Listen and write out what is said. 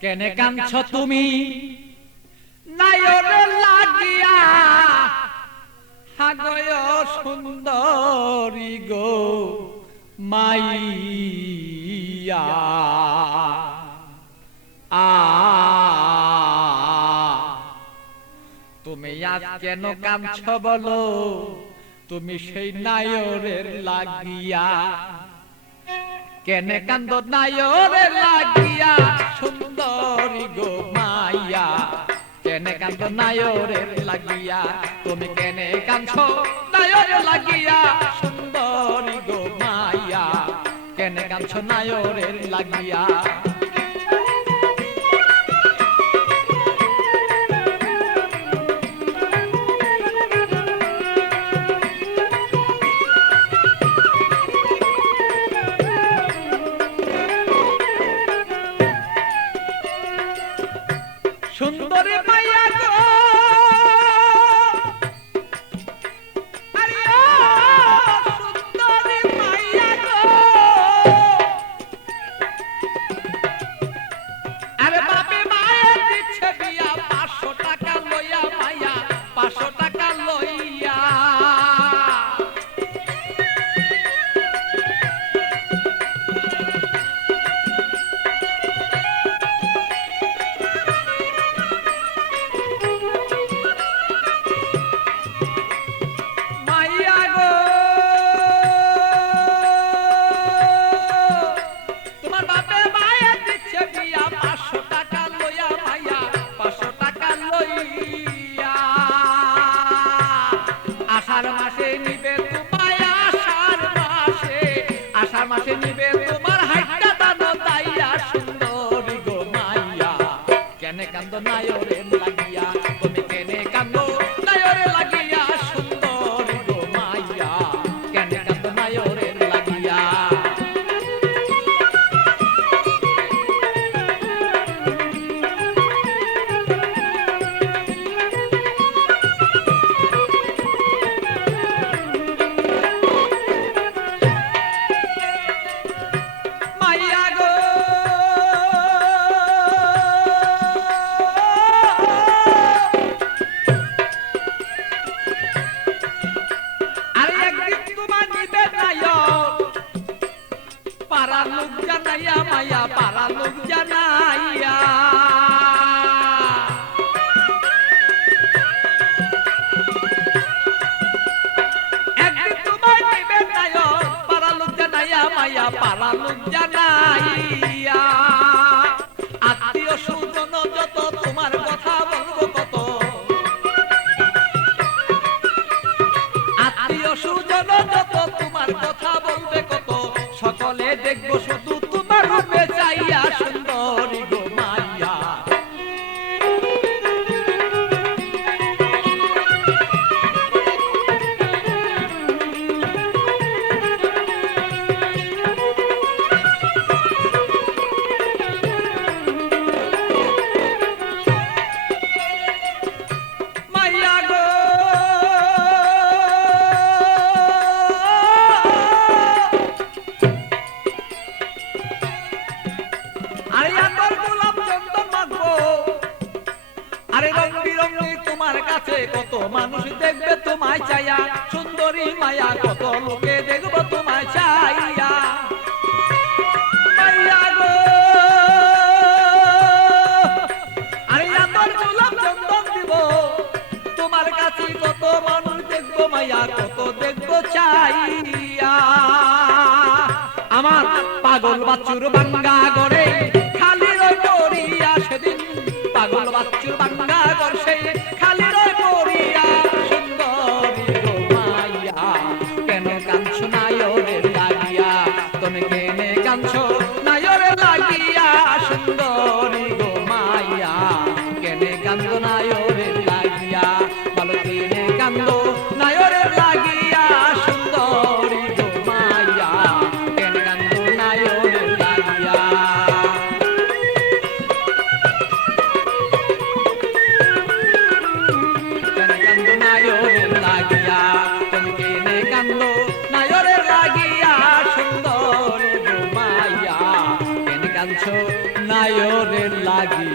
কেনে কাঁদছ তুমি নায়রে লাগিয়া, হাগয় সুন্দরী গো মাইয়া। তুমি আজ কেন কাঁদছ বলো, তুমি সেই নায়রের লাগিয়া। কেনে কান্দ নায়রের লাগিয়া, সুন্দরী গো মাইয়া। কেনে কান্দ নায়রের লাগিয়া, তুমি কেনে কাঁদছ নায়রের লাগিয়া, সুন্দরী গো মাইয়া। কেনে কাঁদছ নায়রের লাগিয়া। সুন্দরী মাইয়া গো, আরে ও সুন্দরী মাইয়া গো, আরে বাপে মায়া দিচ্ছে বিয়া 500 টাকা লইয়া মাইয়া, 500 টাকা লইয়া। আষাঢ় মাসে নিবে তোমায়, আষাঢ় মাসে নিবে তোমার হাইটা দানো তাইয়া, সুন্দরী গো মাইয়া। কেনে কান্দ নায়রের লাগিয়া, তুমি কেনে কান্দ নায়রের লাগিয়া, সুন্দরী গো মাইয়া। কেনে কান্দ নায়রের লাগিয়া। পারা লোক জানাইয়া মাইয়া, পারা লোক জানাইয়া। একদিন তোমার নিবে নায়ক, পারা লোক জানাইয়া মাইয়া, পারা লোক জানাইয়া। আত্মীয় স্বজন যত তোমার কথা বলবো কত, আত্মীয় স্বজন যত তোমার কথা বলবে কত, সকলে দেখবো শুধু তোমার রূপে চাইয়া, সুন্দরী গো মাইয়া। মাইয়া গো, আরে আতর গোলাপ চন্দন মাখবো, আরে রং বিরঙি তোমার কাছে কত মানুষ দেখবে তোমায় চাইয়া, সুন্দরী মায়া কত লোকে দেখবো তোমায় চাইয়া। মাইয়া গো, আরে আতর গোলাপ চন্দন দিব, তোমার কাছে কত মানুষ দেখবো মাইয়া, কত দেখবো চাইয়া। আমার পাগল বাচ্চুর বাঙ্গা গড়ে খালি রই পড়িয়া, সেদিন পাগল বাচ্চুর বাঙ্গা গড় সেই খালি রই পড়িয়া, সুন্দরী গো মাইয়া। কেন কাঁদছ নায়রের লাগিয়া, তুমি কেনে কাঁদছ নায়রের লাগিয়া, সুন্দরী গো মাইয়া। কেনে কান্দ নায়রের লাগিয়া, বলো কেনে কান্দ নায়রের লাগিয়া, সুন্দরী গো মাইয়া। কেনে কান্দ নায়রের লাগিয়া। কেনে কান্দ নায়রের লাগিয়া, তুমি কেনে কান্দ নায়রের লাগিয়া, সুন্দরী গো মাইয়া। কেনে কাঞ্চ নায়রের লাগি